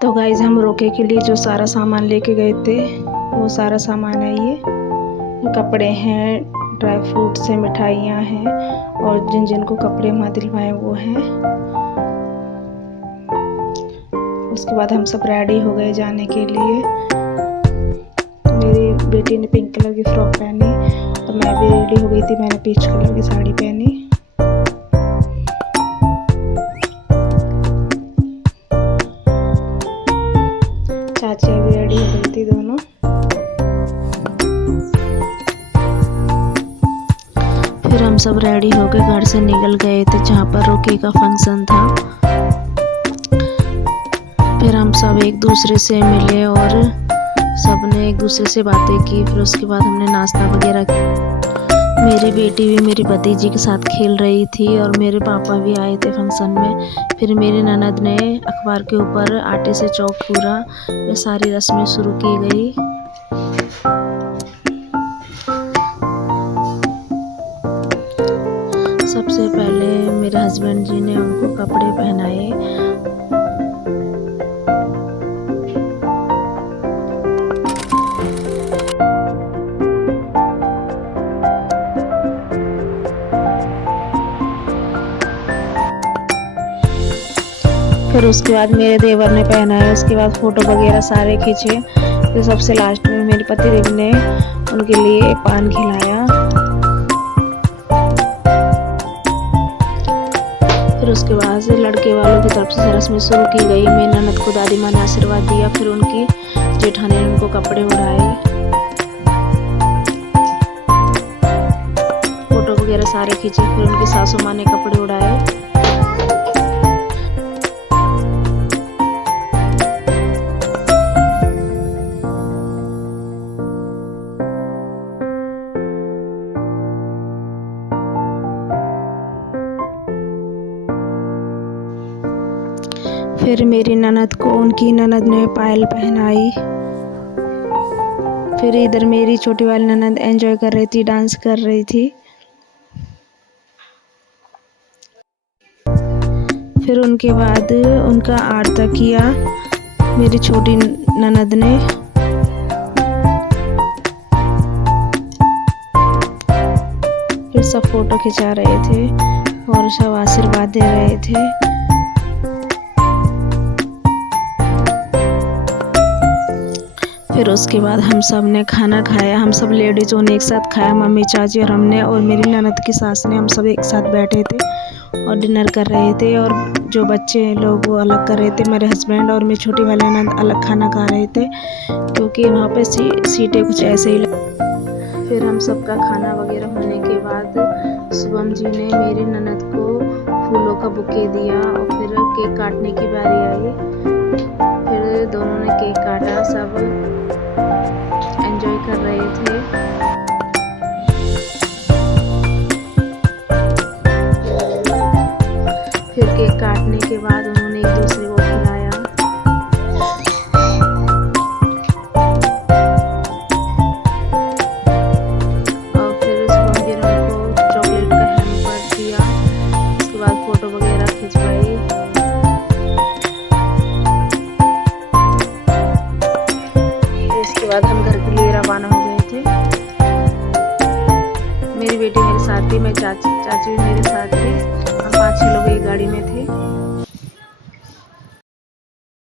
तो गाइस हम रोके के लिए जो सारा सामान लेके गए थे वो सारा सामान है। ये कपड़े हैं, ड्राई फ्रूट्स हैं, मिठाइयाँ हैं और जिन जिन को कपड़े वहाँ दिलवाए वो हैं। उसके बाद हम सब रेडी हो गए जाने के लिए। मेरी बेटी ने पिंक कलर की फ्रॉक पहनी और मैं भी रेडी हो गई थी, मैंने पीच कलर की साड़ी पहनी। चाची भी रेडी हो गई थी दोनों। फिर हम सब रेडी होकर घर से निकल गए थे जहाँ पर रोके का फंक्शन था। फिर हम सब एक दूसरे से मिले और सबने एक दूसरे से बातें की। फिर उसके बाद हमने नाश्ता वगैरह किया। मेरी बेटी भी मेरी भतीजी के साथ खेल रही थी और मेरे पापा भी आए थे फंक्शन में। फिर मेरी ननद ने अखबार के ऊपर आटे से चौक पूरा, ये सारी रस्में शुरू की गई। सबसे पहले मेरे हस्बैंड जी ने उनको कपड़े पहनाए। फिर उसके बाद मेरे देवर ने पहनाया। उसके बाद फ़ोटो वगैरह सारे खींचे। फिर सबसे लास्ट में मेरे पतिदेव ने उनके लिए पान खिलाया। फिर उसके बाद से लड़के वालों की तरफ से रस्में शुरू की गई। मेरी ननद को दादी माँ ने आशीर्वाद दिया। फिर उनकी जेठानी ने उनको कपड़े उड़ाए, फ़ोटो वगैरह सारे खींचे। फिर उनकी सासू माँ ने कपड़े उड़ाए। फिर मेरी ननद को उनकी ननद ने पायल पहनाई। फिर इधर मेरी छोटी वाली ननद एंजॉय कर रही थी, डांस कर रही थी। फिर उनके बाद उनका आरती किया मेरी छोटी ननद ने। फिर सब फोटो खिंचा रहे थे और सब आशीर्वाद दे रहे थे। फिर उसके बाद हम सब ने खाना खाया। हम सब लेडीज़ों ने एक साथ खाया, मम्मी, चाची और हमने, और मेरी ननद की सास ने। हम सब एक साथ बैठे थे और डिनर कर रहे थे। और जो बच्चे लोग वो अलग कर रहे थे। मेरे हस्बैंड और मेरी छोटी वाली ननद अलग खाना खा रहे थे क्योंकि वहाँ पे सीटें कुछ ऐसे ही फिर हम सबका खाना वगैरह होने के बाद शुभम जी ने मेरी ननद को फूलों का बुके दिया और फिर केक काटने की बारी आई। फिर दोनों ने केक काटा, सब एंजॉय कर रहे थे। फिर केक काटने के बाद उन्होंने एक दूसरे को खिलाया। और फिर शुभम जी ने उनको चॉकलेट का हैम्पर दिया। उसके बाद फोटो वगैरह खिंचवाई। उसके बाद हम घर के लिए रवाना हो गए थे। मेरी बेटी मेरे साथ थी, मैं चाची भी मेरे साथ थी। हम 5-6 लोग एक गाड़ी में थे।